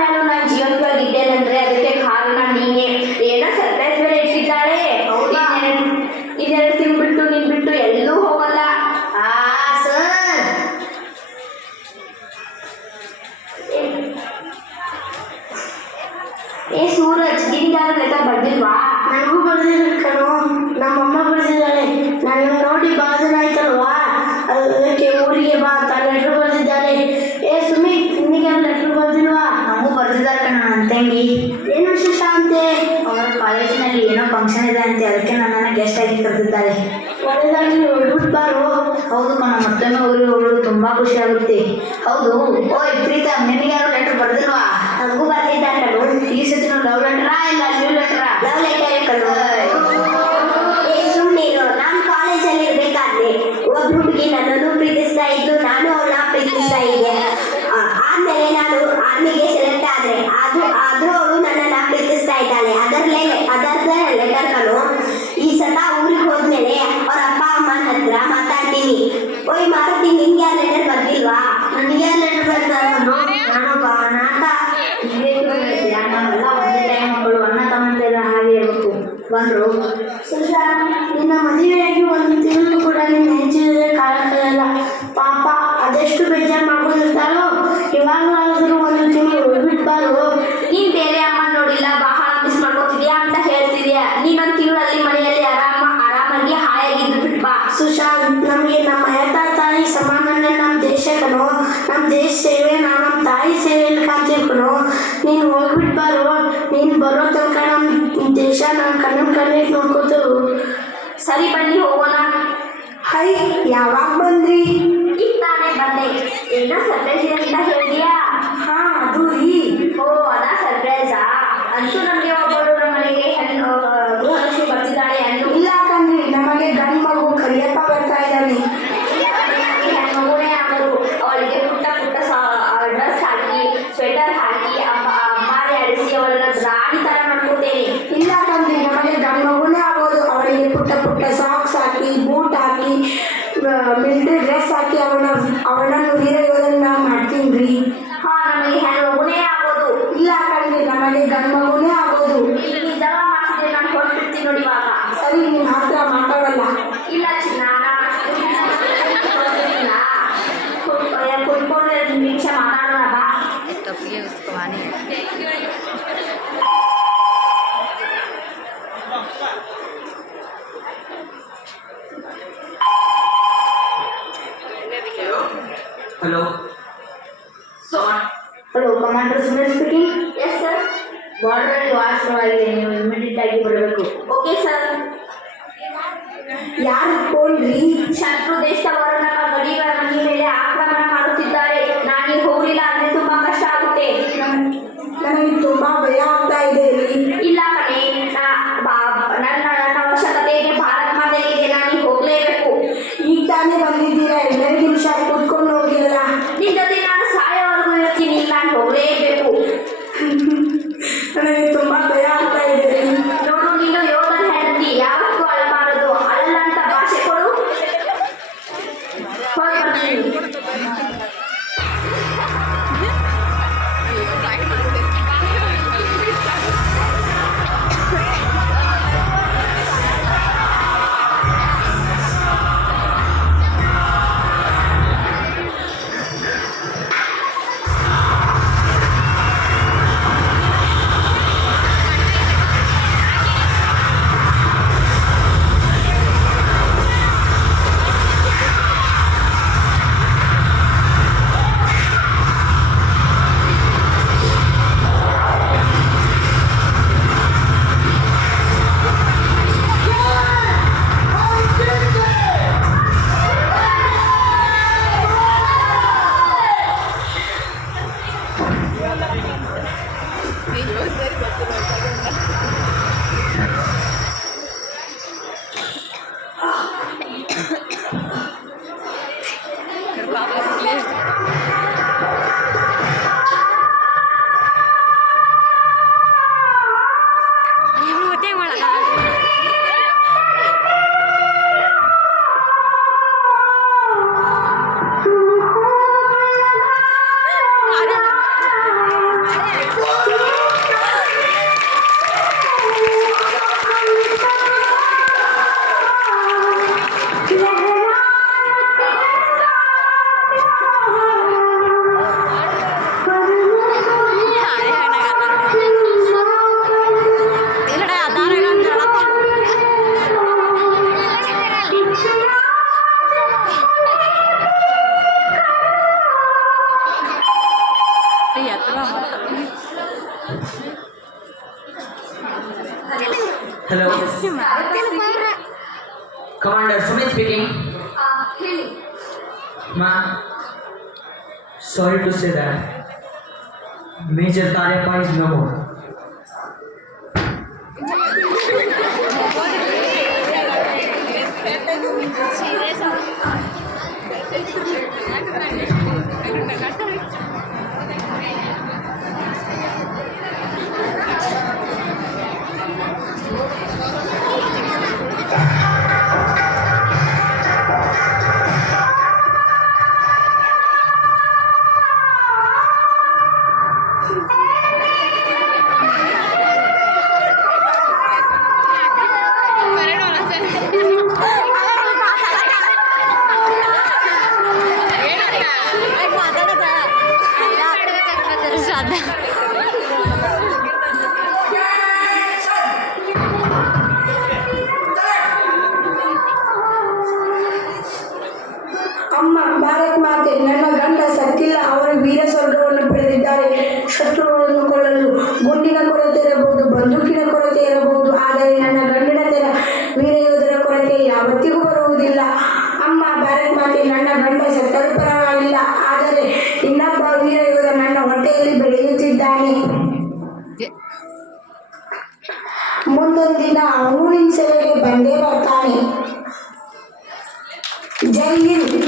ಮೇಲೂ ನಾನು ಜೀವಂತವಾಗಿದ್ದೇನೆಂದ್ರೆ ಅದಕ್ಕೆ ಕಾರಣ ನೀನೇ. ಏನೋ ಸರ್ಪ್ರೈಸ್ ಬೇರೆ ಇಟ್ಟಿದ್ದಾಳೆ. ಇದೆರಡು ತಿನ್ಬಿಟ್ಟು ನೀನ್ ಬಿಟ್ಟು ಎಲ್ಲೂ ಹೋಗಲ್ಲ. ಸರ್ ಸೂರಜ್, ನಿನ್ಗಾದ್ರೂ ಲೆಟರ್ ಬರ್ದಿಲ್ವಾ? ನನಗೂ ಬರ್ದಿಲ್ಲ ಕಣೋ, ನಮ್ಮಮ್ಮ ಬರ್ದಿದ್ದಾಳೆ. ನನ್ನ ನೋಡಿ ಬಾಜನ ಆಯ್ತಲ್ವಾ, ಅದಕ್ಕೆ ಊರಿಗೆ ಬಾ ಅಂತ ಲೆಟ್ರ್ ಬರ್ದಿದ್ದಾಳೆ. ಸುಮಿತ್, ನಿನಗೆ ಲೆಟ್ರ್ ಬರ್ದಿಲ್ವಾ? ನಮಗೂ ಬರ್ದಿದ್ದಾರೆ ಕಣ ನನ್ನ ತಂಗಿ. ಏನು ವಿಶೇಷ ಅಂತೆ? ಅವರ ಕಾಲೇಜಿನಲ್ಲಿ ಏನೋ ಫಂಕ್ಷನ್ ಇದೆ ಅಂತೆ, ಅದಕ್ಕೆ ನನ್ನನ್ನು ಗೆಸ್ಟ್ ಆಗಿ ಕರೆದಿದ್ದಾರೆ. ಒಳ್ಳೆದಾಗಿ ಹೊರಡ್ಬಿಟ್ಟು ಬಾರೋ. ಹೌದು ಕಣ, ಮತ್ತೊಮ್ಮೆ ಊರಿಗೆ ಹೋಗಲು ತುಂಬಾ ಖುಷಿ ಆಗುತ್ತೆ. ಹೌದು, ಓಯ್ ಪ್ರೀತಮ್, ನಿನಗೆ ಯಾರು ಲೆಟರ್ ಬರ್ದಿಲ್ವಾ? ನನಗೂ ಬರ್ದಿದ್ದಾರೆ ಕಣೋ. ಈ ಸತಿ ಲವ್ ಲೆಟರಾ ಇಲ್ಲ ನ್ಯೂ ಲೆಟರಾ? ಲವ್ ಲೆಟರ್ ಕಣೋ. ಸುಮ್ಮನಿರು. ನಾನು ಕಾಲೇಜಲ್ಲಿ ಇರ್ಬೇಕಾದ್ರೆ ಒಬ್ಬ ಹುಡುಗಿ ನನ್ನನ್ನು ಪ್ರೀತಿಸ್ತಾ ಇದ್ದು, ನಾನು ಅವಳನ್ನ ಪ್ರೀತಿಸ್ತಾ ಇದ್ದೆ. ಆದ್ಮೇಲೆ ನಾನು ಆರ್ಮಿಗೆ ಸೆಲೆಕ್ಟ್ ಆದ್ರೆ ಆದ್ರೂ ಅವಳು ನನ್ನನ್ನ ಪ್ರೀತಿಸ್ತಾ ಇದ್ದಾಳೆ. ಅದರ ಲೆಟರ್ ಕಣೋ. ಈ ಸತ ಊರಿಗೆ ಹೋದ್ಮೇಲೆ ಅವ್ರ ಅಪ್ಪ ಅಮ್ಮನ ಹತ್ರ ಮಾತಾಡ್ತೀನಿ. ಓಯ್ ಮಾರುತಿ, ನಿನ್ಗೆ ಯಾರು ಲೆಟರ್ ಬರ್ದಿಲ್ವಾ? ನನಗೆ ಲೆಟರ್ ಬರ್ತಾರೆ. ನಾನೊಬ್ಬ ಅನಾಥ. ನಾವೆಲ್ಲ ಒಂದೇ ಟೈಮ್ ಮಕ್ಕಳು, ಅಣ್ಣ ತಮ್ಮಂದಿರ ಹಾಗೆ ಇರಬೇಕು. ಬಂದ್ರು. ಸುಶಾ, ನಿನ್ನ ಮದುವೆಯಾಗಿ ಒಂದು ತಿಂಗಳು ಕೂಡ ನಿನ್ನ ಹೆಚ್ಚಿದ್ರೆ ಕಾಲಕ್ಕಾಗಲ್ಲ. ಪಾಪ ಅದೆಷ್ಟು ಬೇಜಾರು ಮಾಡ್ಕೊಂಡಿರ್ತಾರೋ. ಇವಾಗಲಾದರೂ ಒಂದು ತಿಂಗಳು ಹೋಗ್ಬಿಟ್ಟು ಬಾರು. ನೀನ್ ಬೇರೆ ಅಮ್ಮ ನೋಡಿಲ್ಲ, ಬಹಳ ಮಿಸ್ ಮಾಡ್ಕೊತಿದ್ಯಾ ಅಂತ ಹೇಳ್ತಿದ್ಯಾ. ನೀನೊಂದು ತಿಂಗಳಲ್ಲಿ ಮನೆಯಲ್ಲಿ ಆರಾಮಾಗಿ ಹಾಯಾಗಿದ್ದು ಬಿಟ್ಟು ಬಾ. ಸುಶಾಂತ್, ನಮಗೆ ನಮ್ಮ ತಾಯಿ ಸಮಾನನೇ ನಮ್ಮ ದೇಶ ಕಣೋ. ನಮ್ಮ ದೇಶ ಸೇವೆ ನಮ್ಮ ತಾಯಿ ಸೇವೆಯಲ್ಲಿ ಕಾಣ್ತೀವಿ ಕಣೋ. ನೀನು ಹೋಗ್ಬಿಟ್ಟು ಬಾರು. ನೀನು ಬರೋ ತನಕ ನಮ್ಮ ದೇಶ ನಮ್ಮ ಕಣ್ಣಿಗೆ ನೋಡ್ಕೋತೇವು. ಸರಿ, ಬನ್ನಿ ಹೋಗೋಣ. ಹೈ, ಯಾವಾಗ ಬಂದ್ರಿ? ಈಗ ತಾನೇ ಬಂದೆ. ಏನೋ ಸರ್ಪ್ರೈಸ್ ಇದೆ ಅಂತ ಹೇಳಿದ್ಯಾ? ಅದು ರೀ. ಓ, ಅದ ಸರ್ಪ್ರೈಸಾ? ಅಂತೂ ನಮಗೆ ಒಬ್ಬರು ನಮ್ಮ ಮನೆಗೆ ಗೃಹಲಕ್ಷ್ಮಿ ಬರ್ತಿದ್ದಾಳೆ. ಹೆಣ್ಣು ಇಲ್ಲ ಕಣ್ರಿ, ನಮಗೆ ಗಂಡು ಮಗು ಕರಿಯಪ್ಪ ಬರ್ತಾ ಇದ್ದಾನೆ. ಹೆಣ್ಮಗುನೇ ಆಗೋದು. ಅವಳಿಗೆ ಪುಟ್ಟ ಡ್ರೆಸ್ ಹಾಕಿ, ಸ್ವೆಟರ್ ಹಾಕಿ, ಅಮ್ಮಾರಿ ಆಡಿಸಿ ಅವಳನ್ನ ರಾಣಿ ತರ ಮಾಡ್ಕೊತೇನೆ. ಇಲ್ಲ ಕಣ್ರಿ, ನಮಗೆ ಗಂಡು ಮಗುನೇ ಆಗೋದು. ಅವಳಿಗೆ ಪುಟ್ಟ ಸಾಕ್ಸ್ ಹಾಕಿ, ಬೂಟ್ ಹಾಕಿ, ಮಿಲಿಟರಿ ಡ್ರೆಸ್ ಹಾಕಿ ಅವನನ್ನು ವೀರ ಯೋಧನ ಮಾಡ್ತೀನಿ ರೀ. ನಮಗೆ ಹೆಣ್ಮಗುನೇ ಆಗೋದು. ಇಲ್ಲ ಕಣ್ರಿ, ನಮಗೆ ಗಂಡು ಮಗುನೇ ಆಗೋದು. ಇಲ್ಲಿ ಜಗಳ ಮಾಡ್ತಿದ್ದೆ, ನಾನು ಹೊರಟಿರ್ತೀನಿ ನೋಡಿ ಇವಾಗ. ಸರಿ, ನಿಮ್ಮ ಹತ್ರ ಮಾತಾಡಲ್ಲ. ಇಲ್ಲ ಚಿನ್ನ, ಕುತ್ಕೊಂಡು 2 ನಿಮಿಷ ಮಾತಾಡೋಣ ಬಾ. Hello. Hello, commander Sumesh speaking. Yes sir. Border ಅಲ್ಲಿ ವಾರ್ ಶುರುವಾಗಿದೆ, ನೀವು ಇಮಿಡಿಯೇಟ್ ಆಗಿ ಬರಬೇಕು. Okay sir. ಯಾರು ಇಟ್ಕೊಂಡ್ರಿ? ಶತ್ರು ದೇಶದವರು ನಮ್ಮ ಗಡಿಗಳ ಮನೆ ಮೇಲೆ ಆಕ್ರಮಣ ಮಾಡುತ್ತಿದ್ದಾರೆ. ನಾನೀಗ ಹೋಗಲಿಲ್ಲ ಅಂದ್ರೆ ತುಂಬಾ ಕಷ್ಟ ಆಗುತ್ತೆ. ನನಗೆ ತುಂಬಾ ಭಯ ಆಗ್ತಾ ಇದೆ ರೀ. ಇಲ್ಲ ಕಣೆ, ನನ್ನ ಅವಶ್ಯಕತೆಗೆ ಭಾರತ ಮಾತೆ ಇದೆ. ನಾನೀಗ ಹೋಗ್ಲೇಬೇಕು. ಈಗ ತಾನೇ ಬಂದಿದ್ದೀರಾ, 2 ನಿಮಿಷ ಕೂತ್ಕೊಂಡು ಹೋಗಿಲ್ಲ. ನಿನ್ ಜೊತೆ ನಾನು ಸಾಯೋವರೆಗೂ ಇರ್ತೀನಿ. ನಾನು ಹೋಗ್ಲೇಬೇಕು. ನನಗೆ ತುಂಬಾ ಭಯ ಆಗ್ತಾ ಇದೆ ರೀ. ನೋಡು, ನೀನು ಯೋಧನ ಹೆಂಡತಿ, ಯಾವತ್ತೂ ಅಳಬಾರದು. ಅಳಲ್ಲ ಅಂತ ಭಾಷೆ ಕೊಡು. ಹೋಗಿ ಬರ್ತೀನಿ. Hello, Commander Sumit speaking. ಹೇಳಿ. Ma, sorry to say that Major Tarepa is no more. ಅಮ್ಮ ಭಾರತ್ ಮಾತೆ, ನನ್ನ ಗಂಡ ಸತ್ತಿಲ್ಲ, ಅವರು ವೀರ ಸ್ವರ್ಗವನ್ನು ಪಡೆದಿದ್ದಾರೆ. ಶತ್ರುಗಳನ್ನು ಕೊಲ್ಲಲು ಗುಂಡಿನ ಕೊರತೆ ಇರಬಹುದು, ಬಂದೂಕಿನ ಕೊರತೆ ಇರಬಹುದು, ಆದರೆ ನನ್ನ ಗಂಡಿನ ತರ ವೀರ ಯೋಧರ ಕೊರತೆ ಯಾವತ್ತಿಗೂ ಬರುವುದಿಲ್ಲ. ಅಮ್ಮ ಭಾರತ್ ಮಾತೆ, ನನ್ನ ಗಂಡ ಸತ್ತರೂ ಪರವಾಗಿಲ್ಲ, ಆದರೆ ಇನ್ನೊಬ್ಬ ವೀರ ಯೋಧ ನನ್ನ ಹೊಟ್ಟೆಯಲ್ಲಿ ಬೆಳೆಯುತ್ತಿದ್ದಾನೆ. ಮುಂದೊಂದು ದಿನ ಅವನು ನಿನ್ನ ಸೇವೆಗೆ ಬಂದೇ ಬರ್ತಾನೆ. ಜೈ ಹಿಂದ್.